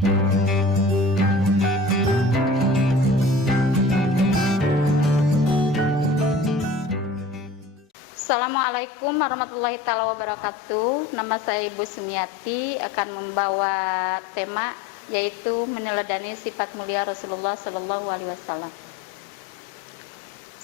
Assalamualaikum warahmatullahi wabarakatuh. Nama saya Ibu Sumiati akan membawa tema yaitu meneladani sifat mulia Rasulullah Shallallahu Alaihi Wasallam.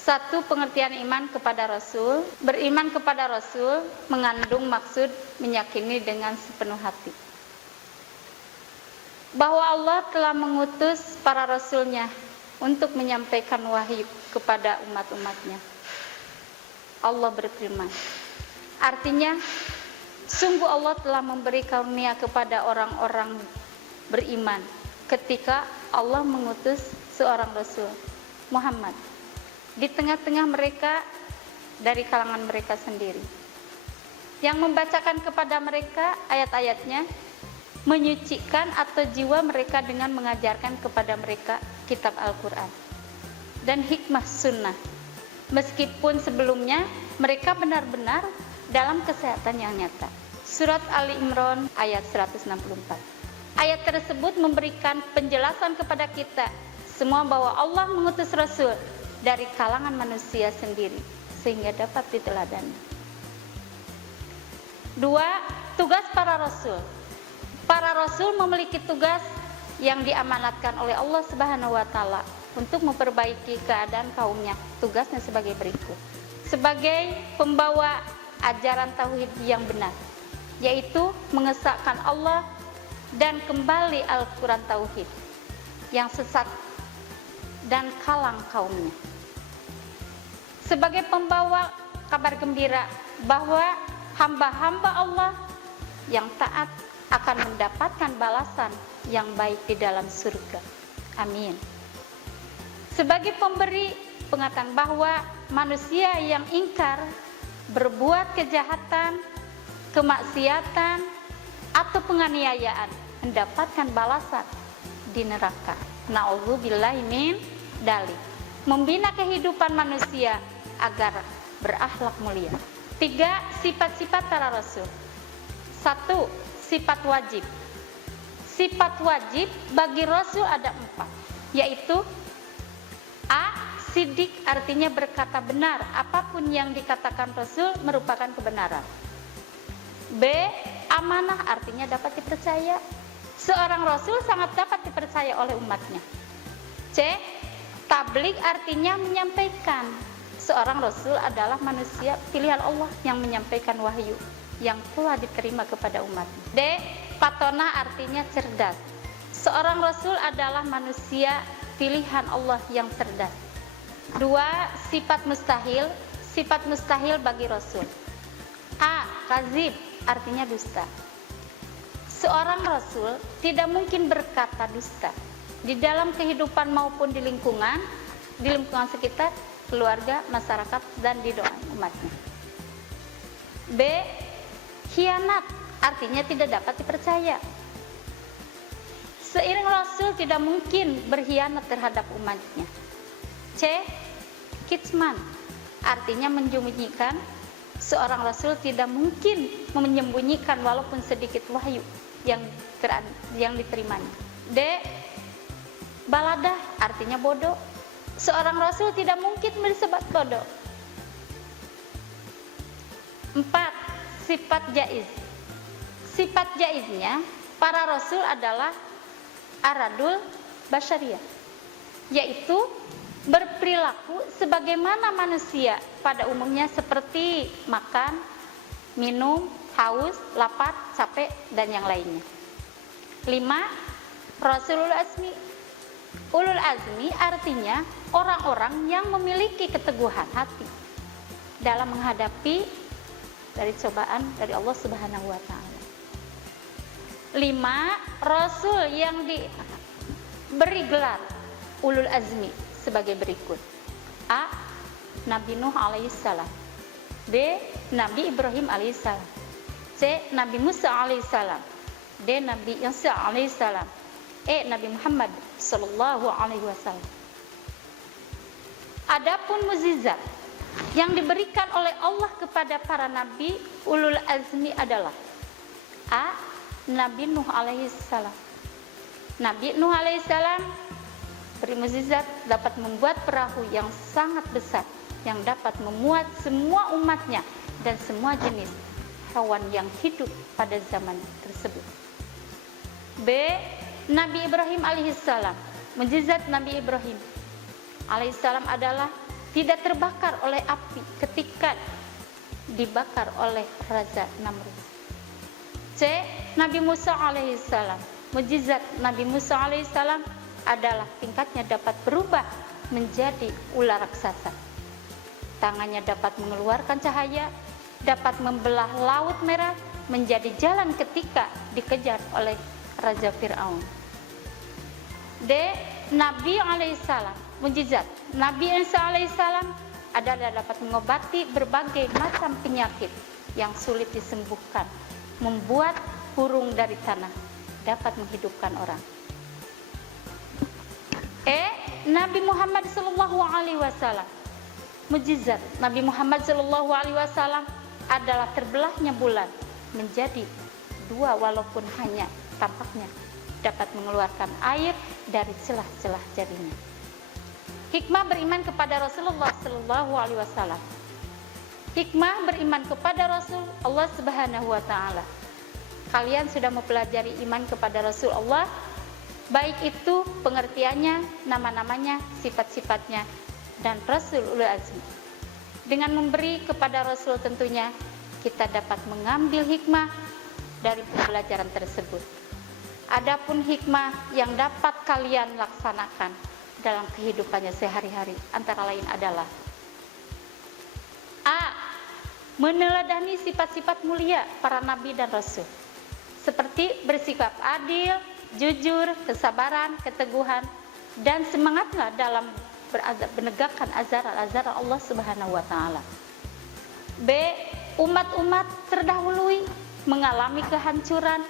Satu, pengertian iman kepada Rasul. Beriman kepada Rasul mengandung maksud meyakini dengan sepenuh hati bahwa Allah telah mengutus para Rasulnya untuk menyampaikan wahyu kepada umat-umatnya. Allah berfirman, artinya sungguh Allah telah memberi karunia kepada orang-orang beriman ketika Allah mengutus seorang Rasul, Muhammad, di tengah-tengah mereka dari kalangan mereka sendiri, yang membacakan kepada mereka ayat-ayatnya, menyucikan atau jiwa mereka dengan mengajarkan kepada mereka kitab Al-Quran dan hikmah sunnah, meskipun sebelumnya mereka benar-benar dalam kesehatan yang nyata. Surat Ali Imran ayat 164. Ayat tersebut memberikan penjelasan kepada kita semua bahwa Allah mengutus Rasul dari kalangan manusia sendiri sehingga dapat diteladani. 2. Tugas para Rasul. Para Rasul memiliki tugas yang diamanatkan oleh Allah Subhanahu wa Ta'ala untuk memperbaiki keadaan kaumnya. Tugasnya sebagai berikut: sebagai pembawa ajaran tauhid yang benar, yaitu mengesahkan Allah dan kembali Al-Quran tauhid yang sesat dan kalang kaumnya. Sebagai pembawa kabar gembira bahwa hamba-hamba Allah yang taat akan mendapatkan balasan yang baik di dalam surga. Amin. Sebagai pemberi pengetahuan bahwa manusia yang ingkar, berbuat kejahatan, kemaksiatan, atau penganiayaan mendapatkan balasan di neraka. Na'udzubillahi min dzalik. Membina kehidupan manusia agar berakhlak mulia. 3. Sifat-sifat para Rasul. 1. Sifat wajib. Sifat wajib bagi Rasul ada 4, yaitu A. Sidik, artinya berkata benar. Apapun yang dikatakan Rasul merupakan kebenaran. B. Amanah, artinya dapat dipercaya. Seorang Rasul sangat dapat dipercaya oleh umatnya. C. Tabligh, artinya menyampaikan. Seorang Rasul adalah manusia pilihan Allah yang menyampaikan wahyu yang telah diterima kepada umat. D. Patona, artinya cerdas. Seorang Rasul adalah manusia pilihan Allah yang cerdas. 2. Sifat mustahil. Sifat mustahil bagi Rasul. A. Kazib, artinya dusta. Seorang Rasul tidak mungkin berkata dusta di dalam kehidupan maupun di lingkungan sekitar, keluarga, masyarakat, dan di doa umatnya. B. Khianat, artinya tidak dapat dipercaya. Seiring Rasul tidak mungkin berkhianat terhadap umatnya. C. Kitman, artinya menyembunyikan. Seorang Rasul tidak mungkin menyembunyikan walaupun sedikit wahyu yang diterimanya. D. Baladah, artinya bodoh. Seorang Rasul tidak mungkin disebut bodoh. 4. Sifat jaiz. Sifat jaiznya para Rasul adalah aradul basyariyah, yaitu berperilaku sebagaimana manusia pada umumnya, seperti makan, minum, haus, lapar, capek, dan yang lainnya. 5. Rasulul azmi. Ulul azmi artinya orang-orang yang memiliki keteguhan hati dalam menghadapi dari cobaan dari Allah Subhanahu wa Ta'ala. 5. Rasul yang diberi gelar ulul azmi sebagai berikut: A. Nabi Nuh alaihissalam. B. Nabi Ibrahim alaihissalam. C. Nabi Musa alaihissalam. D. Nabi Isa alaihissalam. E. Nabi Muhammad sallallahu alaihi wasallam. Adapun mukjizat yang diberikan oleh Allah kepada para nabi ulul azmi adalah: A. Nabi Nuh alaihissalam. Nabi Nuh alaihissalam bermukjizat dapat membuat perahu yang sangat besar yang dapat memuat semua umatnya dan semua jenis hewan yang hidup pada zaman tersebut. B. Nabi Ibrahim alaihissalam. Mukjizat Nabi Ibrahim alaihissalam adalah tidak terbakar oleh api ketika dibakar oleh Raja Namrud. C. Nabi Musa alaihissalam. Mukjizat Nabi Musa alaihissalam adalah tingkatnya dapat berubah menjadi ular raksasa. Tangannya dapat mengeluarkan cahaya, dapat membelah laut merah menjadi jalan ketika dikejar oleh Raja Fir'aun. D. Nabi alaihissalam. Mukjizat Nabi Isa alaihissalam adalah dapat mengobati berbagai macam penyakit yang sulit disembuhkan, membuat burung dari tanah, dapat menghidupkan orang. E. Nabi Muhammad sallallahu alaihi wasallam. Mukjizat Nabi Muhammad sallallahu alaihi wasallam adalah terbelahnya bulan menjadi dua walaupun hanya tampaknya dapat mengeluarkan air dari celah-celah jarinya. Hikmah beriman kepada Rasulullah sallallahu alaihi wasallam. Hikmah beriman kepada Rasul Allah Subhanahu wa taala. Kalian sudah mempelajari iman kepada Rasul Allah, baik itu pengertiannya, nama-namanya, sifat-sifatnya, dan Rasul Ulul Azmi. Dengan memberi kepada Rasul tentunya kita dapat mengambil hikmah dari pembelajaran tersebut. Adapun hikmah yang dapat kalian laksanakan dalam kehidupannya sehari-hari antara lain adalah A. Meneladani sifat-sifat mulia para nabi dan rasul, seperti bersikap adil, jujur, kesabaran, keteguhan, dan semangatlah dalam menegakkan ajaran-ajaran Allah Subhanahu wa taala. B. Umat-umat terdahului mengalami kehancuran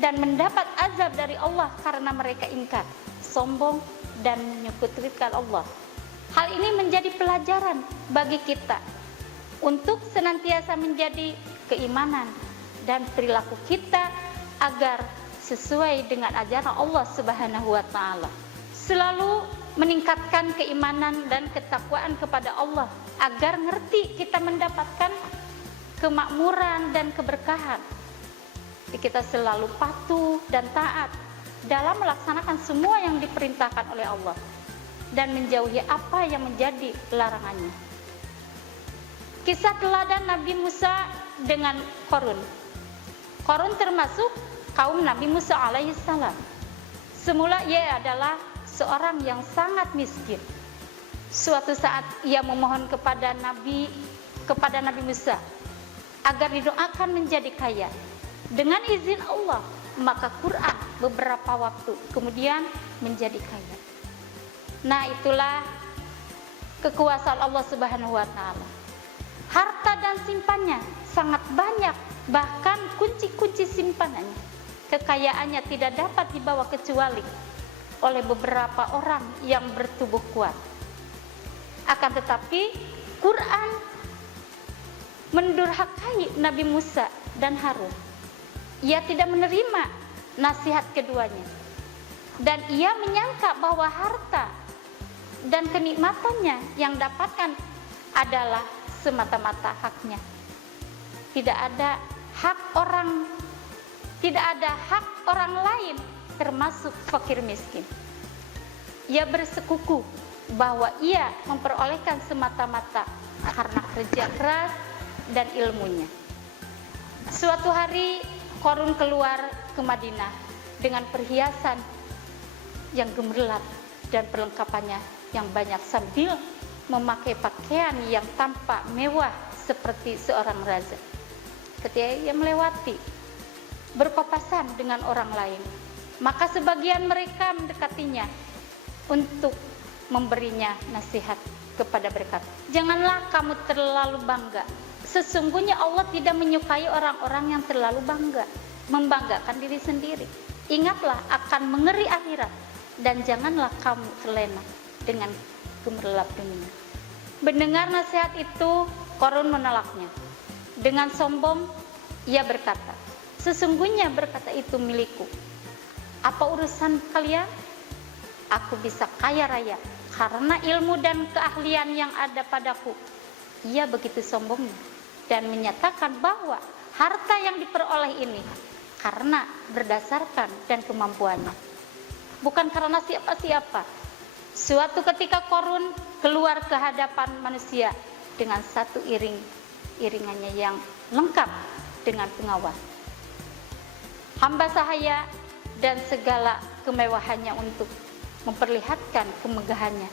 dan mendapat azab dari Allah karena mereka ingkar, sombong, dan menyekutukan Allah. Hal ini menjadi pelajaran bagi kita untuk senantiasa menjadi keimanan dan perilaku kita agar sesuai dengan ajaran Allah Subhanahu wa taala. Selalu meningkatkan keimanan dan ketakwaan kepada Allah agar ngerti kita mendapatkan kemakmuran dan keberkahan. Kita selalu patuh dan taat dalam melaksanakan semua yang diperintahkan oleh Allah dan menjauhi apa yang menjadi larangannya. Kisah teladan Nabi Musa dengan Qarun. Qarun termasuk kaum Nabi Musa alaihissalam. Semula ia adalah seorang yang sangat miskin. Suatu saat ia memohon kepada Nabi Musa agar didoakan menjadi kaya. Dengan izin Allah, maka Quran beberapa waktu kemudian menjadi kaya. Nah, itulah kekuasaan Allah Subhanahu wa taala. Harta dan simpannya sangat banyak, bahkan kunci-kunci simpanannya, kekayaannya tidak dapat dibawa kecuali oleh beberapa orang yang bertubuh kuat. Akan tetapi Quran mendurhakai Nabi Musa dan Harun. Ia tidak menerima nasihat keduanya, dan ia menyangka bahwa harta dan kenikmatannya yang dapatkan adalah semata-mata haknya. Tidak ada hak orang lain, termasuk fakir miskin. Ia bersekuku bahwa ia memperolehkan semata-mata karena kerja keras dan ilmunya. Suatu hari Qarun keluar ke Madinah dengan perhiasan yang gemerlap dan perlengkapannya yang banyak sambil memakai pakaian yang tampak mewah seperti seorang raja. Ketika ia melewati berpapasan dengan orang lain, maka sebagian mereka mendekatinya untuk memberinya nasihat kepada mereka. Janganlah kamu terlalu bangga. Sesungguhnya Allah tidak menyukai orang-orang yang terlalu bangga, membanggakan diri sendiri. Ingatlah akan mengeri akhirat dan janganlah kamu terlena dengan gemerlap dunia. Mendengar nasihat itu, Qarun menolaknya. Dengan sombong, ia berkata, sesungguhnya berkata itu milikku. Apa urusan kalian? Aku bisa kaya raya karena ilmu dan keahlian yang ada padaku. Ia begitu sombongnya dan menyatakan bahwa harta yang diperoleh ini karena berdasarkan dan kemampuannya, bukan karena siapa-siapa. Suatu ketika Qarun keluar ke hadapan manusia dengan satu iringannya yang lengkap dengan pengawal, hamba sahaya dan segala kemewahannya untuk memperlihatkan kemegahannya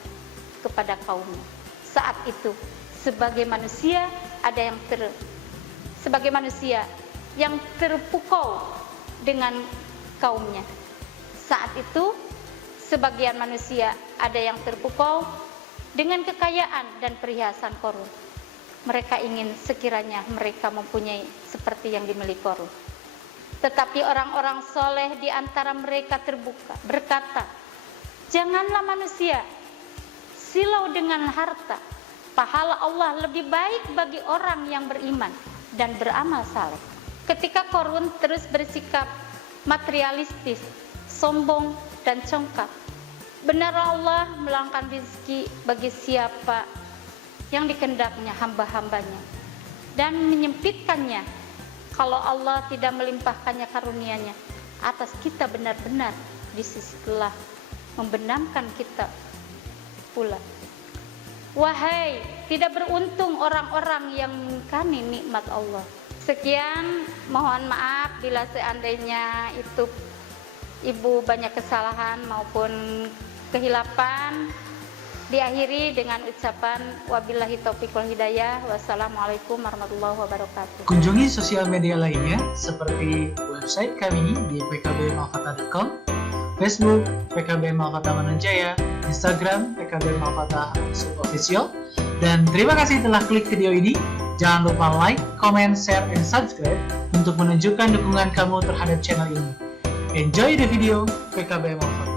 kepada kaumnya. Saat itu sebagai manusia yang terpukau dengan kaumnya. Saat itu sebagian manusia ada yang terpukau dengan kekayaan dan perhiasan Qarun. Mereka ingin sekiranya mereka mempunyai seperti yang dimiliki Qarun. Tetapi orang-orang soleh di antara mereka terbuka, berkata, janganlah manusia silau dengan harta. Pahala Allah lebih baik bagi orang yang beriman dan beramal saleh. Ketika Qarun terus bersikap materialistis, sombong dan congkak, benar Allah melangkan rezeki bagi siapa yang dikehendaknya hamba-hambanya dan menyempitkannya kalau Allah tidak melimpahkannya karunia-Nya atas kita benar-benar di sisi telah membenamkan kita pula. Wahai tidak beruntung orang-orang yang mengingkari nikmat Allah. Sekian, mohon maaf bila seandainya itu Ibu banyak kesalahan maupun kehilapan. Diakhiri dengan ucapan wabillahi taufiq wal hidayah. Wassalamualaikum warahmatullahi wabarakatuh. Kunjungi sosial media lainnya seperti website kami di pkbmalkata.com, Facebook PKB Malkata Manunjaya, Instagram PKB Malkata _official. Dan terima kasih telah klik video ini. Jangan lupa like, comment, share, and subscribe untuk menunjukkan dukungan kamu terhadap channel ini. Enjoy the video PKB Malkata.